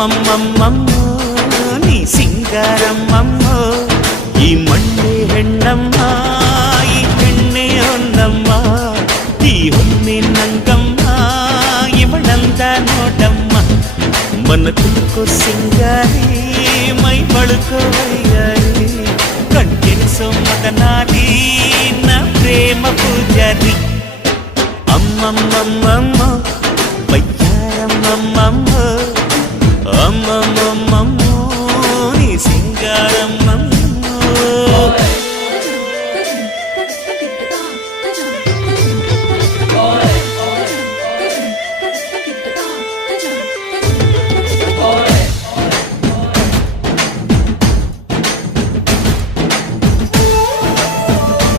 ಅಮ್ಮಮ್ಮಮ್ಮಮ್ಮೋ ನೀ ಸಿಂಗಾರಮ್ಮಮ್ಮೋ ಈ ಮಂಡೆ ಹೆಣ್ಣಮ್ಮ ಈ ಹೆಣ್ಣೆ ಹೊನ್ನಮ್ಮ ಈ ಹೊನ್ನಿನಂಗಮ್ಮ ಇವಳಂದ ನೋಡಮ್ಮ ಮನ ತುಕ್ಕೋ ಸಿಂಗಾರಿ ಮೈ ಬಳುಕೋ ವೈಯಾರಿ ಕಣ್ಕೆನಿಸೋ ಮದನಾರಿ ನ ಪ್ರೇಮ ಪೂಜಾರಿ ಅಮ್ಮಮ್ಮಮ್ಮಮ್ಮ